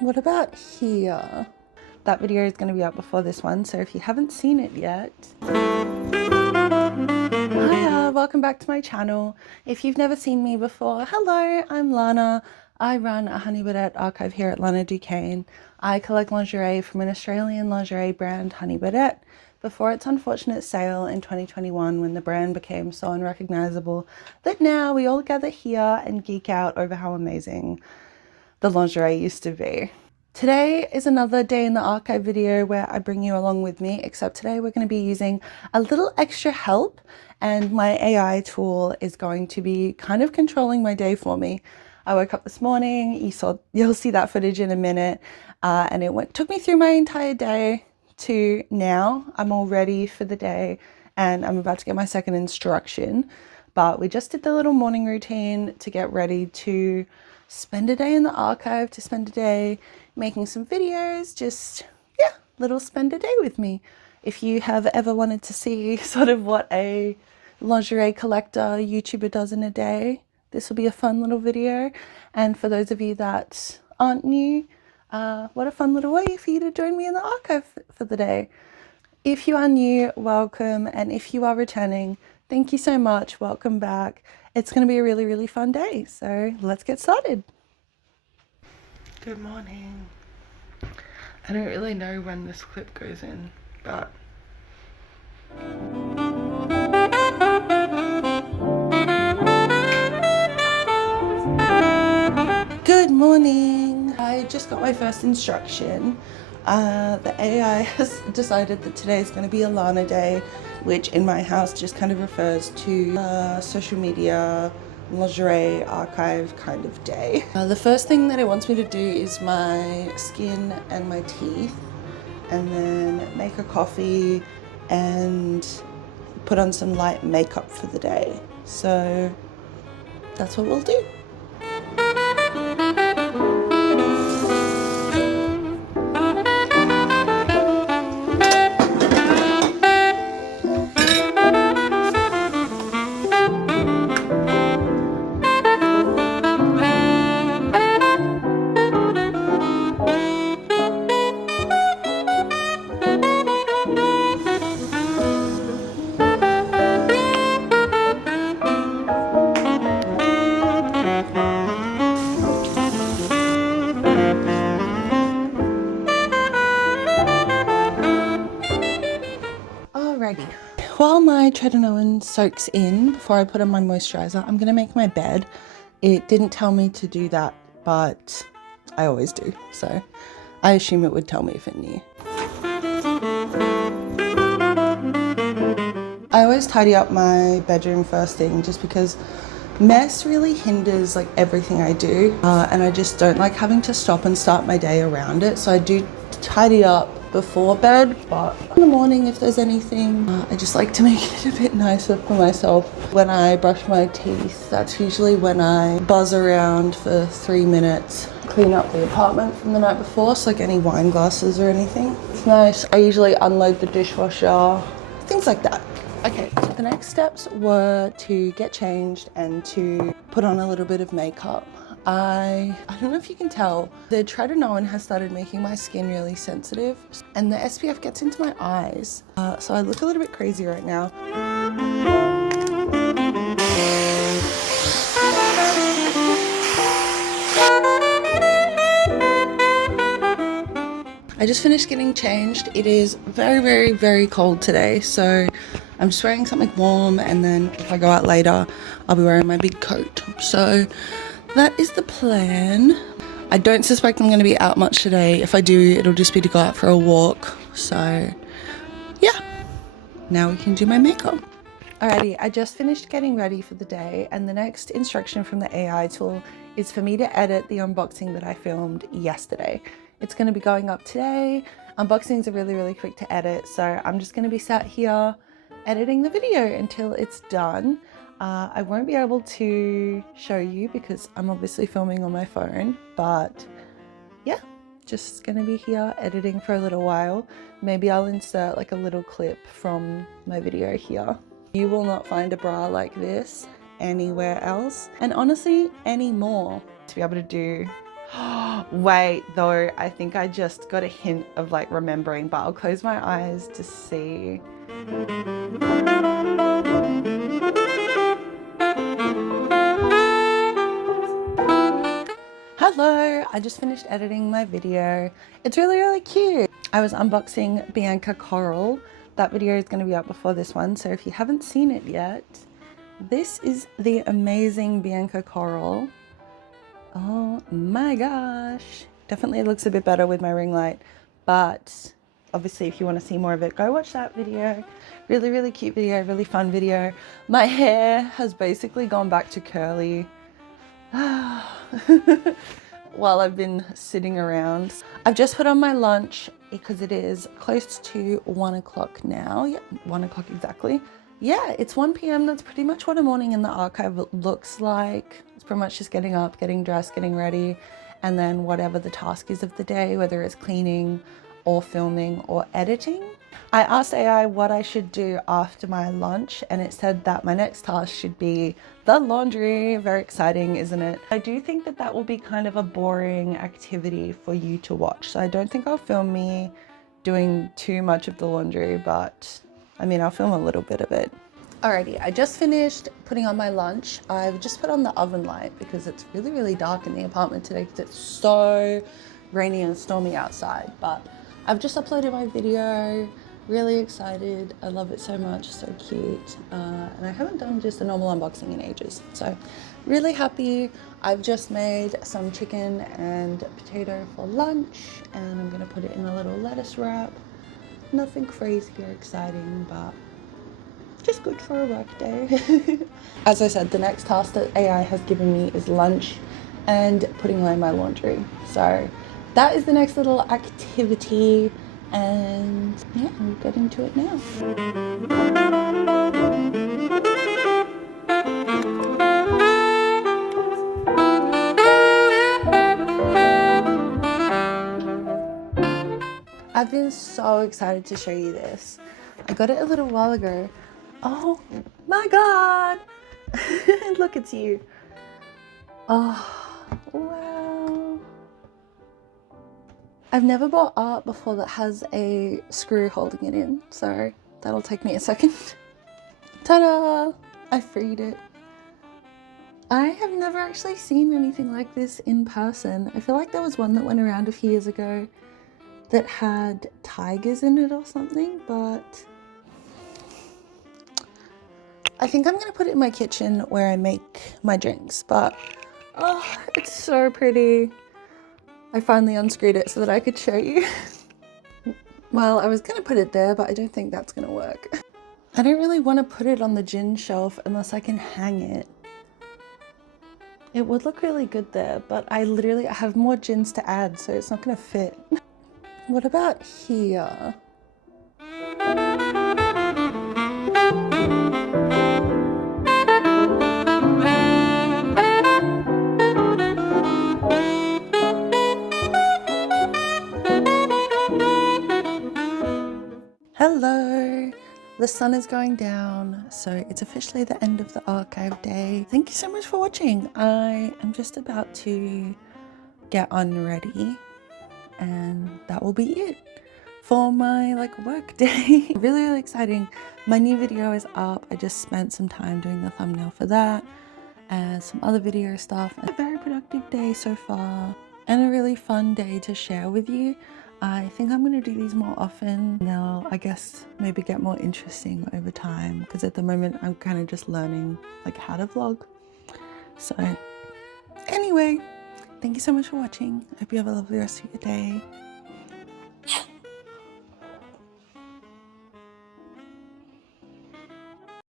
What about here? That video is going to be up before this one, so if you haven't seen it yet... Hiya, welcome back to my channel. If you've never seen me before, hello, I'm Lana. I run a Honey Birdette archive here at Lana Duquesne. I collect lingerie from an Australian lingerie brand, Honey Birdette, before its unfortunate sale in 2021 when the brand became so unrecognizable that now we all gather here and geek out over how amazing the lingerie used to be. Today is another day in the archive video where I bring you along with me, except today we're going to be using a little extra help, and my AI tool is going to be kind of controlling my day for me. I woke up this morning, you'll see that footage in a minute, and it took me through my entire day to now. I'm all ready for the day and I'm about to get my second instruction, but we just did the little morning routine to get ready to spend a day in the archive, to spend a day making some videos, just, yeah, little spend a day with me. If you have ever wanted to see sort of what a lingerie collector YouTuber does in a day, this will be a fun little video. And for those of you that aren't new, what a fun little way for you to join me in the archive for the day. If you are new, welcome. And if you are returning, thank you so much. Welcome back. It's going to be a really, really fun day. So let's get started. Good morning. I don't really know when this clip goes in, but... Good morning. I just got my first instruction. The AI has decided that today is going to be a Lana day, which in my house just kind of refers to social media, lingerie archive kind of day. The first thing that it wants me to do is my skin and my teeth, and then make a coffee and put on some light makeup for the day. So that's what we'll do. While my tretinoin soaks in before I put on my moisturizer, I'm gonna make my bed. It didn't tell me to do that, but I always do, so I assume it would tell me if it knew. I always tidy up my bedroom first thing just because mess really hinders like everything I do, and I just don't like having to stop and start my day around it, so I do tidy up before bed, but in the morning if there's anything, I just like to make it a bit nicer for myself. When I brush my teeth, that's usually when I buzz around for 3 minutes, clean up the apartment from the night before, so like any wine glasses or anything. It's nice. I usually unload the dishwasher, things like that. Okay, so the next steps were to get changed and to put on a little bit of makeup. I don't know if you can tell, the tretinoin has started making my skin really sensitive, and the SPF gets into my eyes, so I look a little bit crazy right now. I just finished getting changed. It is very, very, very cold today, so I'm just wearing something warm, and then if I go out later, I'll be wearing my big coat. So that is the plan. I don't suspect I'm going to be out much today. If I do, it'll just be to go out for a walk. So yeah, now we can do my makeup. Alrighty, I just finished getting ready for the day, and the next instruction from the AI tool is for me to edit the unboxing that I filmed yesterday. It's going to be going up today. Unboxings are really, really quick to edit, so I'm just going to be sat here editing the video until it's done. I won't be able to show you because I'm obviously filming on my phone, but yeah, just gonna be here editing for a little while. Maybe I'll insert like a little clip from my video here. You will not find a bra like this anywhere else, and honestly, anymore. To be able to do Wait, though, I think I just got a hint of like remembering, but I'll close my eyes to see. Hello, I just finished editing my video. It's really cute. I was unboxing Bianca Coral. That video is going to be up before this one, so if you haven't seen it yet, this is the amazing Bianca Coral. Oh my gosh. Definitely looks a bit better with my ring light, but obviously if you want to see more of it, go watch that video. Really cute video, really fun video. My hair has basically gone back to curly while I've been sitting around. I've just put on my lunch because it is close to 1 o'clock now. Yeah, 1 o'clock exactly. Yeah, it's 1 p.m. That's pretty much what a morning in the archive looks like. It's pretty much just getting up, getting dressed, getting ready, and then whatever the task is of the day, whether it's cleaning or filming or editing. I asked AI what I should do after my lunch, and it said that my next task should be the laundry. Very exciting, isn't it? I do think that that will be kind of a boring activity for you to watch, so I don't think I'll film me doing too much of the laundry, but I mean, I'll film a little bit of it. Alrighty, I just finished putting on my lunch. I've just put on the oven light because it's really dark in the apartment today because it's so rainy and stormy outside. But I've just uploaded my video, really excited. I love it so much, so cute. And I haven't done just a normal unboxing in ages. So really happy. I've just made some chicken and potato for lunch, and I'm gonna put it in a little lettuce wrap. Nothing crazy or exciting, but just good for a work day. As I said, the next task that AI has given me is lunch and putting away my laundry. So that is the next little activity, and yeah, we'll get into it now. I've been so excited to show you this. I got it a little while ago. Oh my god! Look, it's you. Oh, wow. I've never bought art before that has a screw holding it in, so that'll take me a second. Ta-da! I freed it. I have never actually seen anything like this in person. I feel like there was one that went around a few years ago that had tigers in it or something, but I think I'm gonna put it in my kitchen where I make my drinks. But oh, it's so pretty. I finally unscrewed it so that I could show you. Well, I was gonna put it there, but I don't think that's gonna work. I don't really want to put it on the gin shelf unless I can hang it. It would look really good there, but I have more gins to add, so it's not gonna fit. What about here? Hello! The sun is going down, so it's officially the end of the archive day. Thank you so much for watching. I am just about to get unready, and that will be it for my work day. Really exciting. My new video is up. I just spent some time doing the thumbnail for that and some other video stuff. A very productive day so far and a really fun day to share with you. I think I'm going to do these more often. They'll, I guess, maybe get more interesting over time, because at the moment I'm kind of just learning how to vlog. So anyway, thank you so much for watching. I hope you have a lovely rest of your day.